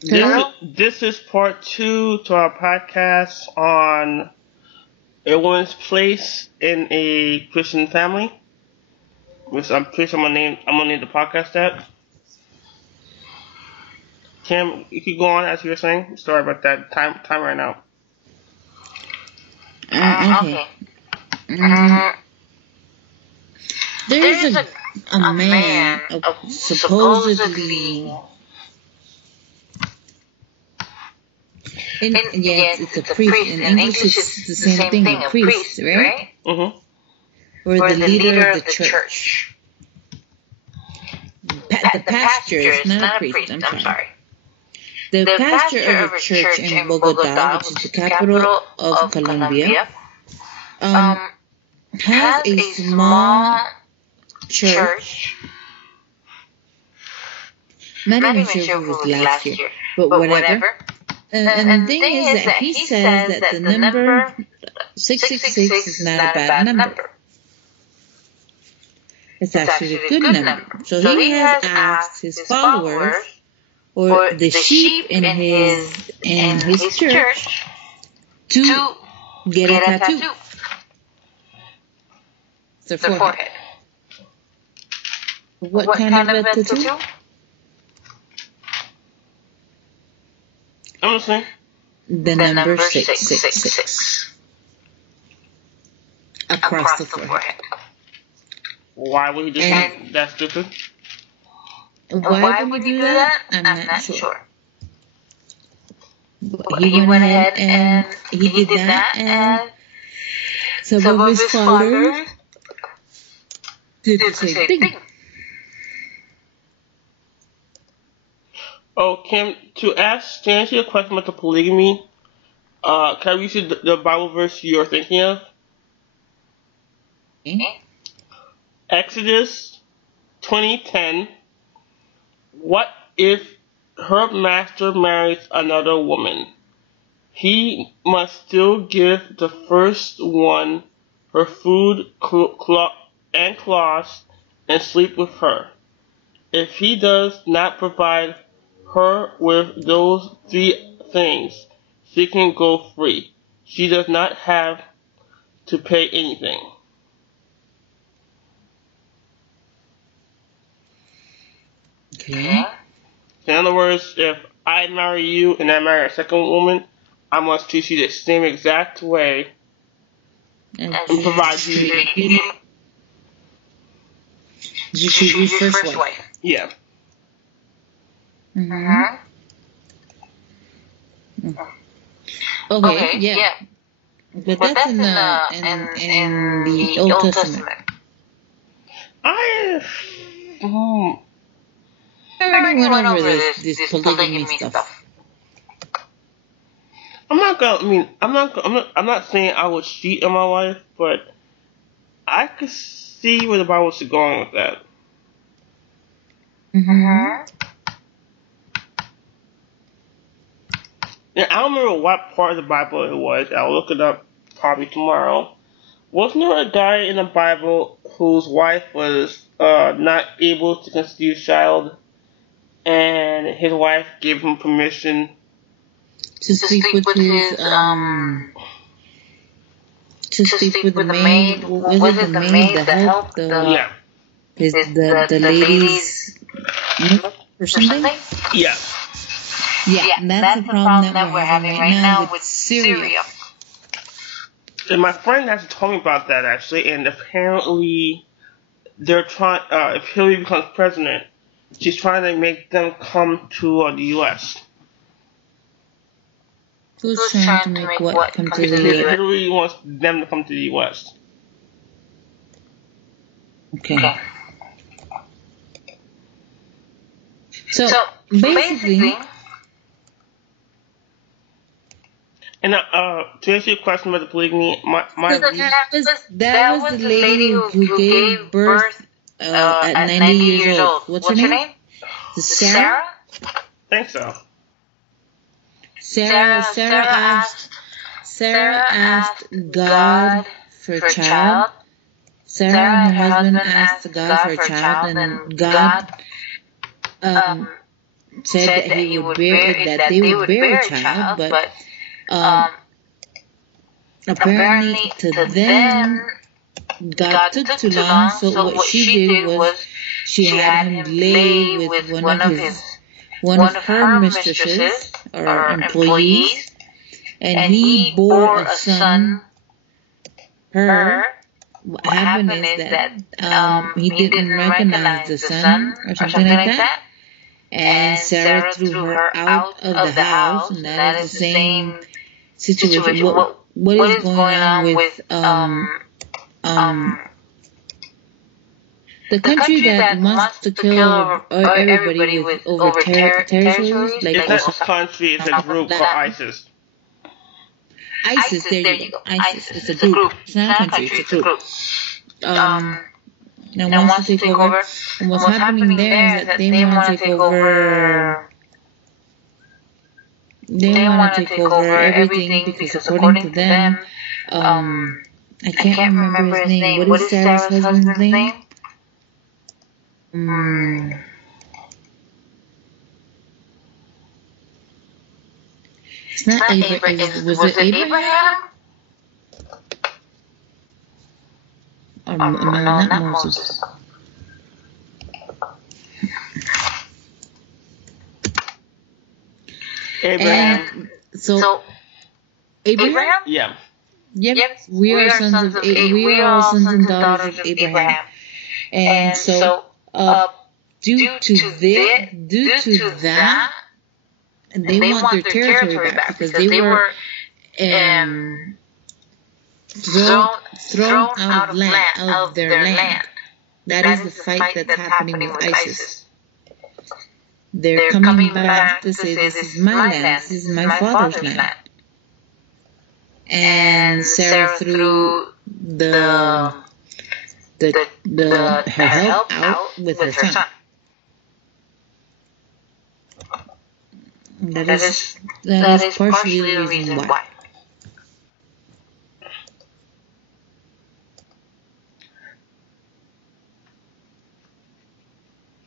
This is part two to our podcast on a woman's place in a Christian family. Which I'm pretty sure I'm gonna name the podcast that. Kim, you can go on as you were saying. Sorry about that. Time right now. Okay. There's a man supposedly. Yes, it's a priest. In English, it's the same thing, a priest, right? Mm-hmm. Or the leader of the church. The pastor is not a priest, I'm sorry. The pastor of a church in Bogota, which is the capital of Colombia, has a small church. Not even sure if it was last year, but whatever. And the thing is that he says that the number 666 is not a bad number. It's actually a good number. So he has asked his followers, or the sheep in his church, to get a tattoo. It's their forehead. What kind of a tattoo? I'm listening. The number 666 across the forehead. Why would he do something that stupid? Why would he do that? I'm not sure. But he went ahead and he did that, and some of his followers did the same thing. Oh, Kim, to answer your question about the polygamy, can I read you the Bible verse you're thinking of? Okay. Exodus 20:10. What if her master marries another woman? He must still give the first one her food and clothes and sleep with her. If he does not provide her with those three things, she can go free. She does not have to pay anything. Okay. In other words, if I marry you and I marry a second woman, I must treat you the same exact way and provide you. You should use first wife. Yeah. Mm-hmm. Okay, yeah. But that's in the Old Testament. I already went over this polygamy stuff. I'm not saying I would cheat on my wife, but I could see where the Bible was going with that. Mm-hmm. Yeah, I don't remember what part of the Bible it was. I'll look it up probably tomorrow. Wasn't there a guy in the Bible whose wife was not able to conceive a child, and his wife gave him permission to sleep with his to sleep with the maid? Was it the maid that helped the ladies or something? Yeah. Yeah, that's the problem that we're having right now with Syria. And my friend actually told me about that actually, and apparently they're trying. If Hillary becomes president, she's trying to make them come to the U.S. Who's trying to make what come to the U.S.? Hillary wants them to come to the U.S. Okay. So basically. And to answer your question about the polygamy, that was the lady who gave birth at 90 years old. What's her name? Sarah? I think so. Sarah asked God for a child. Sarah and her husband asked God for a child, and God said that he would bear that they would bear a child, but apparently to them God took too long. So what she did was she had him lay with one of her mistresses or employees, and he bore a son. What happened is that he didn't recognize the son or something like that, and Sarah threw her out of the house, and that is the same situation. What is going on with the country that wants to kill everybody with over territories? Like it's not a country, it's a group called ISIS. ISIS, there you go. ISIS, it's a group. It's not a country, it's a group. That wants to take over. And what's happening there is that they want to take over. They want to take over everything because according to them, I can't remember his name. What is Sarah's husband's name? It's not Abraham. Was it Abraham? No, not Moses. Abraham. And so Abraham? Yeah. Yep. We are sons of we are sons and daughters of Abraham. And so due to that, they want their territory back because they were thrown out of their land. That is the fight that's happening with ISIS. They're coming back to say, this is my land, this is my father's land. And Sarah threw her help out with her son. That is partially the reason why.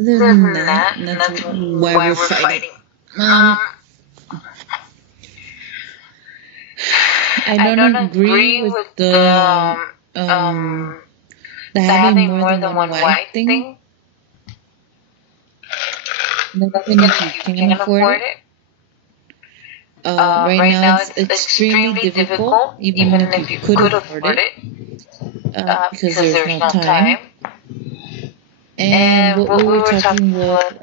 Other than that, that's why we're fighting. I don't agree with the having more than one wife thing. Even if you can afford it. Right now it's extremely difficult, even if you could afford it, because there's no time. And what we were talking about,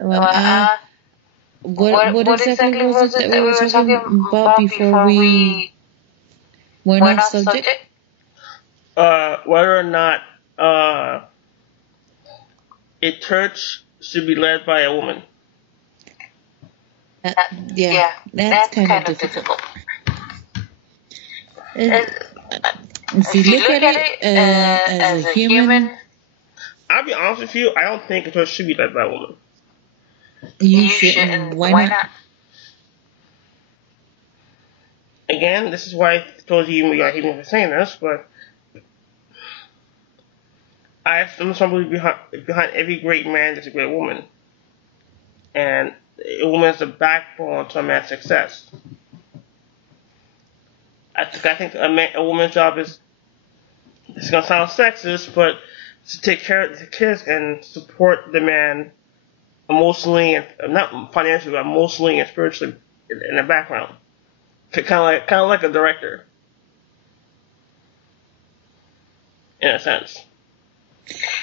what exactly was it that we were talking about before we went off subject? Whether or not a church should be led by a woman. That's kind of difficult. If you look at it as a human, I'll be honest with you, I don't think a church should be led by a woman. You shouldn't. Why not? Again, this is why I told you you hate me for saying this, but I firmly believe behind every great man there's a great woman. And a woman is the backbone to a man's success. I think a woman's job is, it's going to sound sexist, but to take care of the kids and support the man emotionally and not financially, but emotionally and spiritually in the background. Kind of like a director, in a sense.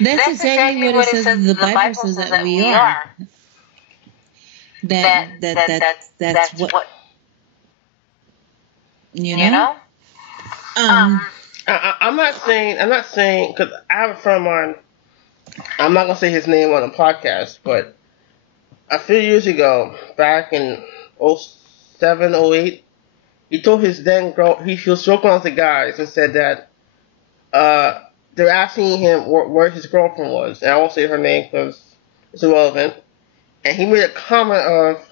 That's exactly what it says in the Bible says that we are. That's what you know. I'm not saying because I have a friend of mine. I'm not gonna say his name on the podcast, but a few years ago, back in 07, 08, he told his then girl, he was joking with the guys and said that they're asking him where his girlfriend was, and I won't say her name because it's irrelevant. And he made a comment of,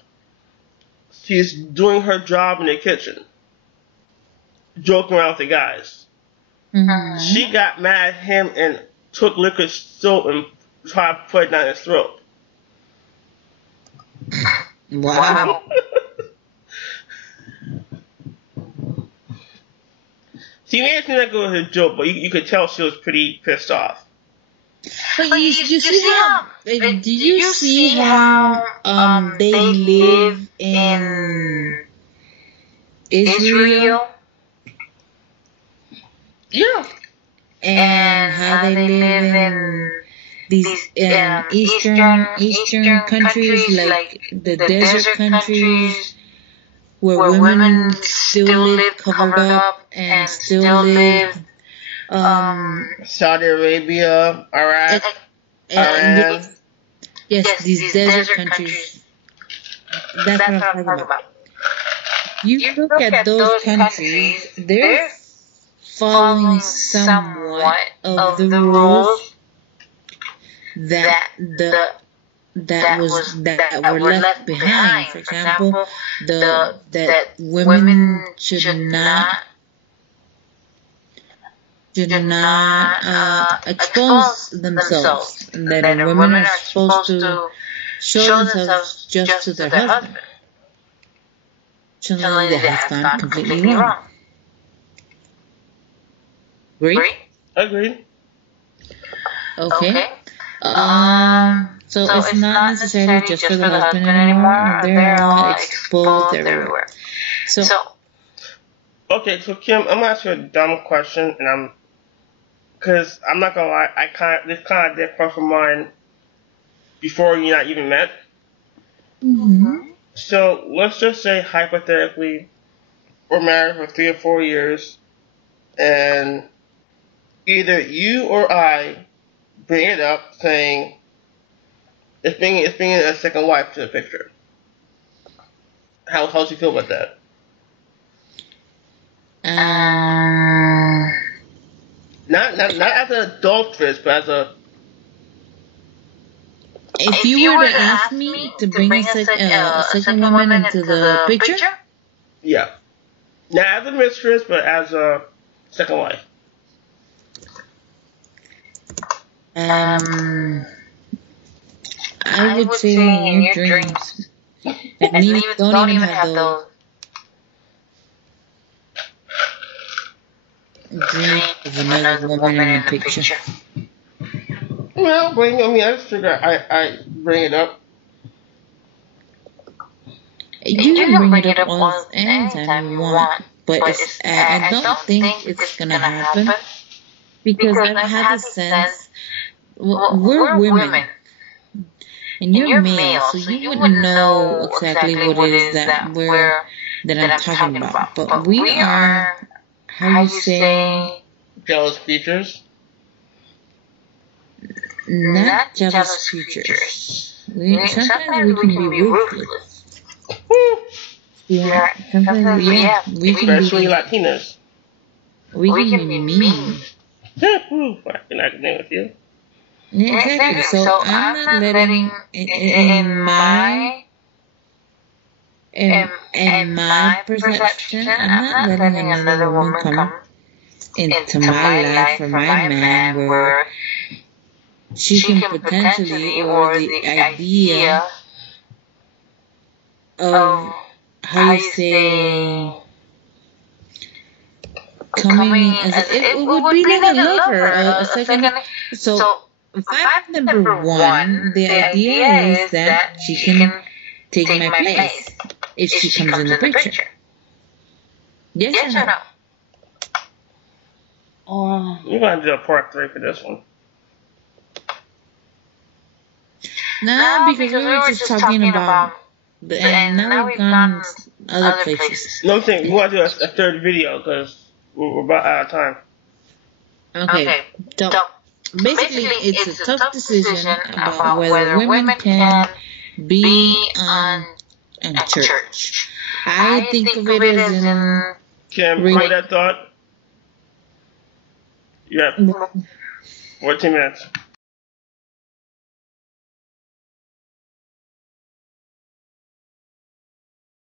she's doing her job in the kitchen, joking around with the guys. Mm-hmm. She got mad at him and took liquid soap and tried to put it down his throat. Wow. She made it seem like it was a joke, but you could tell she was pretty pissed off. But you see how? Do you see how they live in Israel? Yeah. And how they live in these eastern countries, like the desert countries, where women still live covered up and still live. Saudi Arabia, Iraq, Iran. Yes, these desert countries. That's what I'm talking about. You look at those countries, they're following somewhat of the rules that were left behind. For example, that women should not expose themselves, and that women are supposed to show themselves just to their husband. Something that has gone completely wrong. Agree? Agreed. Okay. So it's not necessarily just for the husband anymore. They're all exposed everywhere. So. Okay, so Kim, I'm gonna ask you a dumb question, and because I'm not gonna lie, this kind of did cross my mind before you not even met. Mm-hmm. So let's just say hypothetically, we're married for 3 or 4 years, and either you or I bring it up saying it's being a second wife to the picture. How do you feel about that? Not as an adulteress, but as a. If you were to ask me to bring a second woman into the picture? Yeah. Not as a mistress, but as a second wife. I would say in your dreams. And don't even have those dreams of another woman in the picture. Well, I just figure I bring it up. You can bring it up anytime you want, but I don't think it's gonna happen, because I've had the sense we're women and you're male, so you wouldn't know exactly what it is that I'm talking about. But we are, how you say, jealous creatures. Not jealous creatures. Sometimes we can be ruthless. Yeah, sometimes we can especially be Latinas. We can be mean. I can agree with you. Yeah, exactly. So I'm not letting in my perception, I'm not letting another woman come into my life or my man where she can potentially, or the idea of, how you say, coming as it would be like a lover, a second. So fact number one, the idea is that she can take my place if she comes in the picture. Yes or no? You're gonna do a part 3 for this one. No, because we were just talking about and now we've gone other places. No, I'm saying we want to do a 3rd video because we're about out of time. Okay. So basically, it's a tough decision about whether women can be in church. I think of it as in. Kim, hold that thought. Yeah. 14 minutes.